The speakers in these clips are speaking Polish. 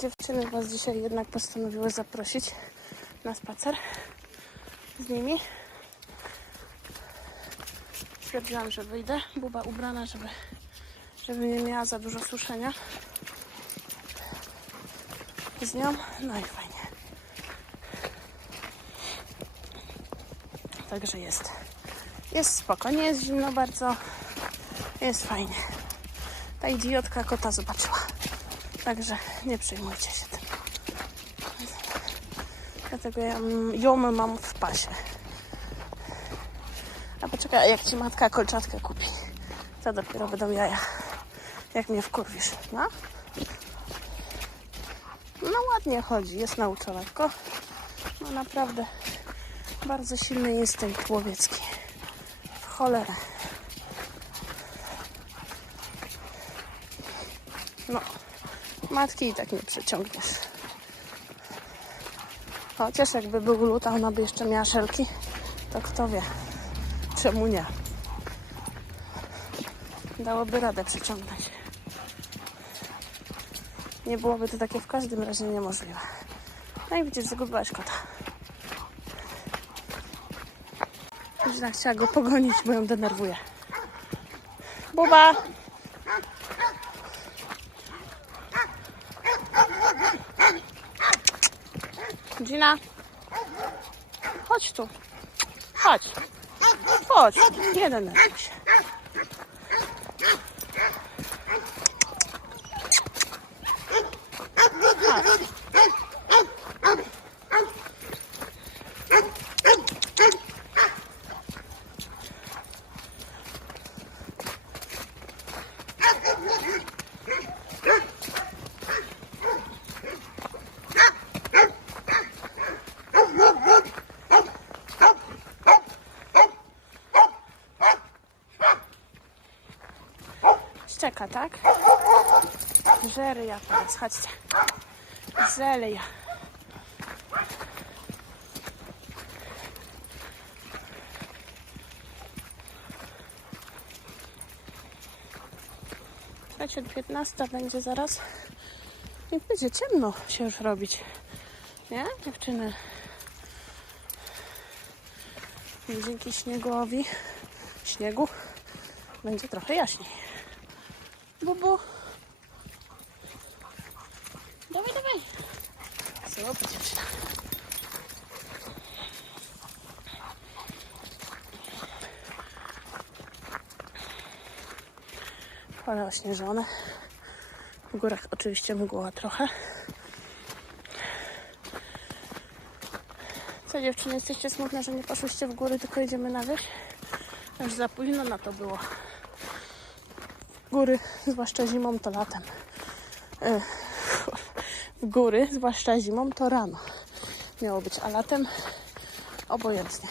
Dziewczyny Was dzisiaj jednak postanowiły zaprosić na spacer z nimi. Stwierdziłam, że wyjdę. Buba ubrana, żeby, żeby nie miała za dużo suszenia z nią. No i fajnie. Także jest. Jest spoko. Nie jest zimno bardzo. Jest fajnie. Ta idiotka kota zobaczyła. Także nie przejmujcie się tym. Dlatego ja m- ją mam w pasie. A poczekaj, jak ci matka kolczatkę kupi, to dopiero będą jaja. Jak mnie wkurwisz, no? No ładnie chodzi, jest nauczona, tylko no naprawdę bardzo silny instynkt łowiecki. W cholerę. Matki i tak nie przeciągniesz. Chociaż jakby był lód, a ona by jeszcze miała szelki, to kto wie, czemu nie. Dałoby radę przyciągnąć. Nie byłoby to takie w każdym razie niemożliwe. No i widzisz, zagubiłaś kota. Justyna chciała go pogonić, bo ją denerwuje. Buba! Gina! Chodź tu. Chodź. Chodź. Nie denerwuj. Chodź. Szczeka, tak? Żery ja teraz, chodźcie. Żery ja. Słuchajcie, 15 będzie zaraz. I będzie ciemno się już robić. Nie, dziewczyny? Dzięki śniegowi, śniegu, będzie trochę jaśniej. Bubu. Dawaj, dawaj. Super dziewczyna. Pole ośnieżone. W górach oczywiście mgła trochę. Co dziewczyny, jesteście smutne, że nie poszłyście w góry, tylko idziemy na wieś? Już za późno na to było góry, zwłaszcza zimą, to latem. E, W góry, zwłaszcza zimą, to rano miało być, a latem obojętnie.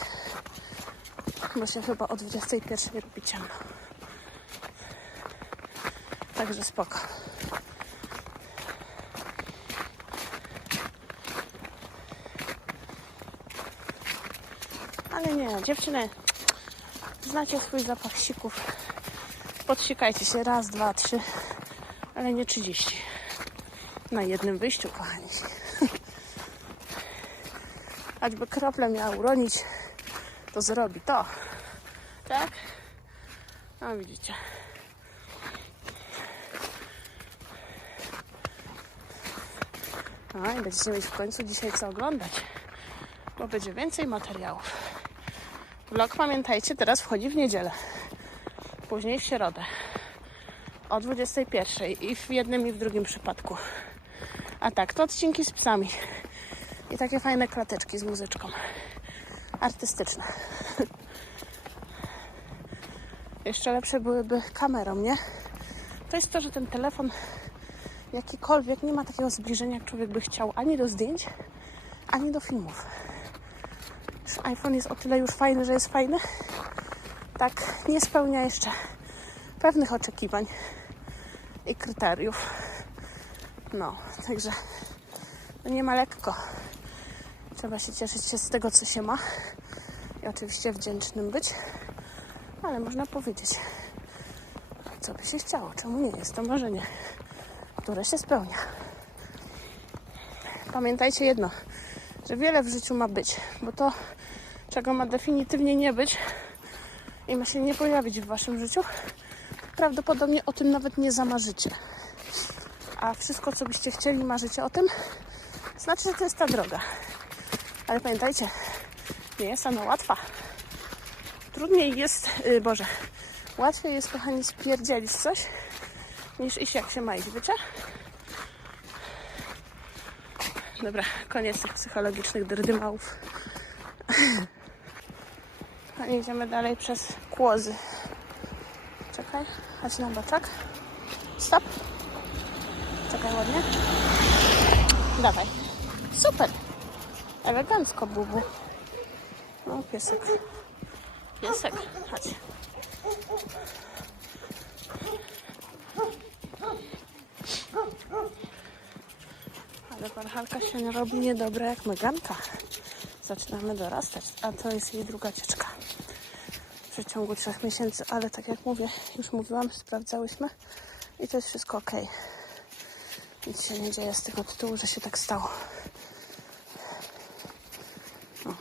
Bo się chyba o 21 robi ciemno. Także spoko. Ale nie, dziewczyny, znacie swój zapach sików. Podsikajcie się raz, dwa, trzy, ale nie 30. Na jednym wyjściu, kochani. Choćby krople miała uronić, to zrobi to. Tak? No widzicie. No i będziecie mieć w końcu dzisiaj co oglądać, bo będzie więcej materiałów. Vlog pamiętajcie, teraz wchodzi w niedzielę później w środę o 21 i w jednym i w drugim przypadku. A tak, to odcinki z psami i takie fajne klateczki z muzyczką. Artystyczne. Jeszcze lepsze byłyby kamerą, nie? To jest to, że ten telefon jakikolwiek nie ma takiego zbliżenia, jak człowiek by chciał ani do zdjęć, ani do filmów. IPhone jest o tyle już fajny, że jest fajny, tak nie spełnia jeszcze pewnych oczekiwań i kryteriów. No, także nie ma lekko. Trzeba się cieszyć się z tego, co się ma i oczywiście wdzięcznym być, ale można powiedzieć, co by się chciało, czemu nie jest to marzenie, które się spełnia. pamiętajcie jedno, że wiele w życiu ma być, bo to, czego ma definitywnie nie być i ma się nie pojawić w waszym życiu, prawdopodobnie o tym nawet nie zamarzycie. A wszystko, co byście chcieli, marzycie o tym, znaczy, że to jest ta droga. Ale pamiętajcie, nie jest ona łatwa. Trudniej jest, yy, Boże, łatwiej jest, kochani, spierdzielić coś, niż iść jak się ma iść, wiecie? Dobra, koniec tych psychologicznych drdymałów. Idziemy dalej przez kłozy. Czekaj, chodź na boczek. Stop. Czekaj ładnie. Dawaj. Super. Elegancko, bubu. No, piesek. Piesek, chodź. Ale parchalka się robi niedobra jak meganka. Zaczynamy dorastać, a to jest jej druga cieczka. Przeciągu trzech miesięcy, ale tak jak mówię, już mówiłam, sprawdzałyśmy i to jest wszystko ok. Nic się nie dzieje z tego tytułu, że się tak stało. No.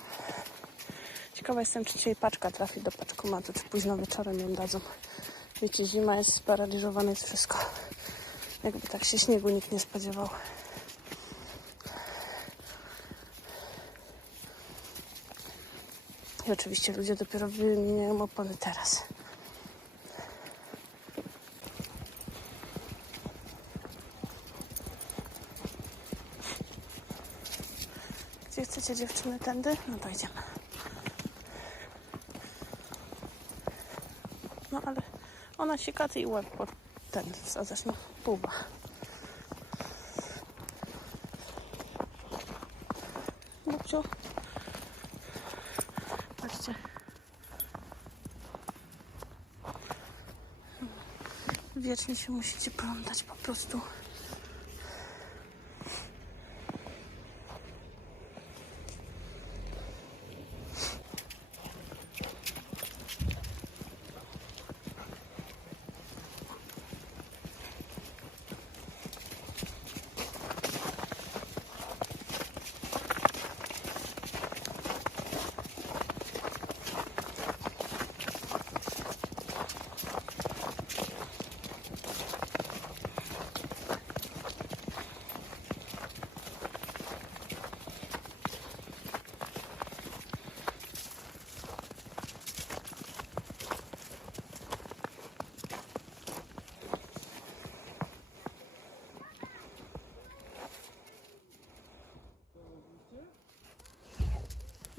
Ciekawa jestem, czy dzisiaj paczka trafi do paczkomatu, czy późno wieczorem ją dadzą. Wiecie, zima jest sparaliżowane jest wszystko. Jakby tak się śniegu nikt nie spodziewał. I oczywiście ludzie dopiero wymieniają opony teraz. Gdzie chcecie dziewczyny tędy? No to idziemy. No ale ona sikaty i łeb pod ten wsadzasz na puba. Babciu. Wiecznie się musicie plątać po prostu.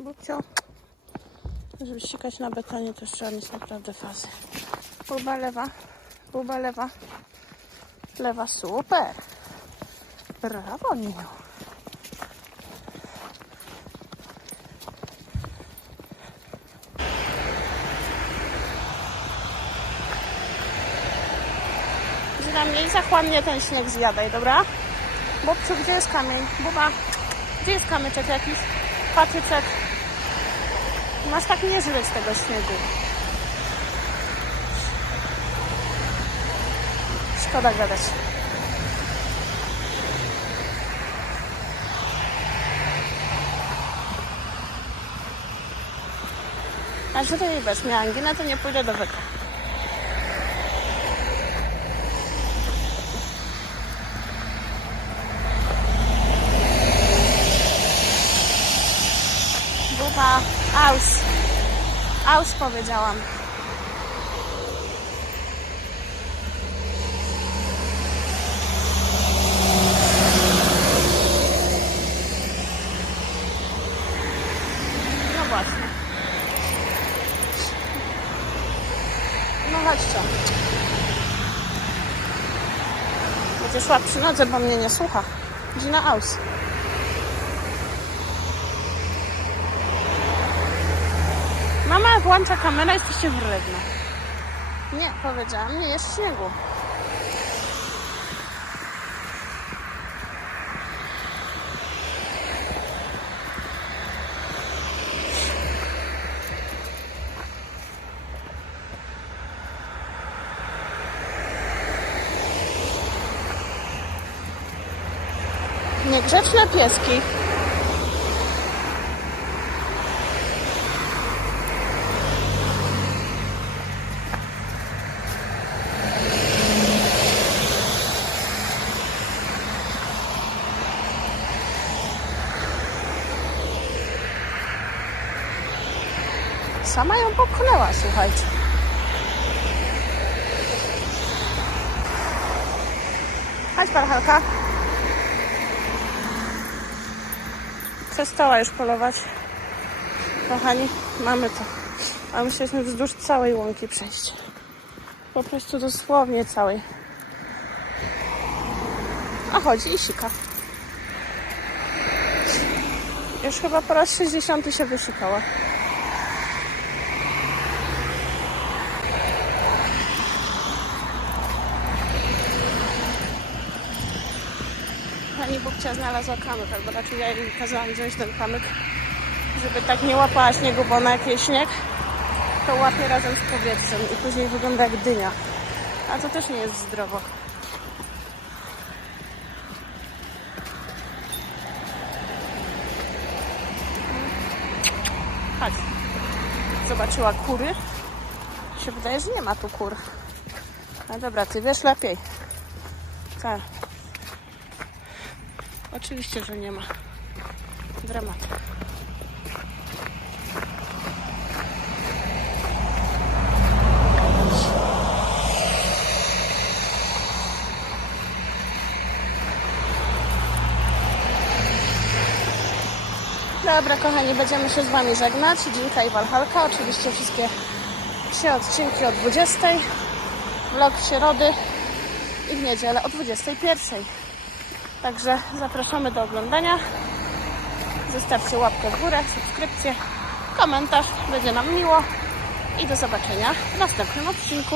Bubcio, żeby ściekać na betonie, to trzeba mieć naprawdę fazy. Buba lewa, buba lewa, lewa, super. Brawo, Ninu. Zna mniej zachłannie ten śnieg zjadaj, dobra? Bubciu, gdzie jest kamień? Buba, gdzie jest kamyczek jakiś? Patyczek. Masz tak nie żreć tego śniegu. Szkoda gadać. A wiesz, miała anginę, to nie pójdę do wyka. Buba, aus. Aus powiedziałam. No właśnie. No chodźcie. Będzie szła przy nodze, bo mnie nie słucha. Gina aus. Mama włącza kamerę, jesteście wredne. Nie, powiedziałam, nie jest śniegu. Niegrzeczne pieski. Sama ją popchnęła, słuchajcie. Chodź, parchalka. Przestała już polować. Kochani, mamy to. A musieliśmy wzdłuż całej łąki przejść. Po prostu dosłownie całej. A chodzi i sika. Już chyba po raz 60 się wysikała. Pani Bubcia znalazła kamyk, albo raczej ja jej kazałam wziąć ten kamyk, żeby tak nie łapała śniegu, bo na jakiś śnieg to łapie razem z powietrzem i później wygląda jak dynia. A to też nie jest zdrowo. Chodź. Zobaczyła kury. Się wydaje, że nie ma tu kur. No dobra, ty wiesz lepiej. Tak. Oczywiście, że nie ma. Dramat. Dobra, kochani, będziemy się z Wami żegnać. Dzinka i Walhalka. Oczywiście wszystkie trzy odcinki o 20. Vlog w środę i w niedzielę o 21. Także zapraszamy do oglądania. Zostawcie łapkę w górę, subskrypcję, komentarz. Będzie nam miło. I do zobaczenia w następnym odcinku.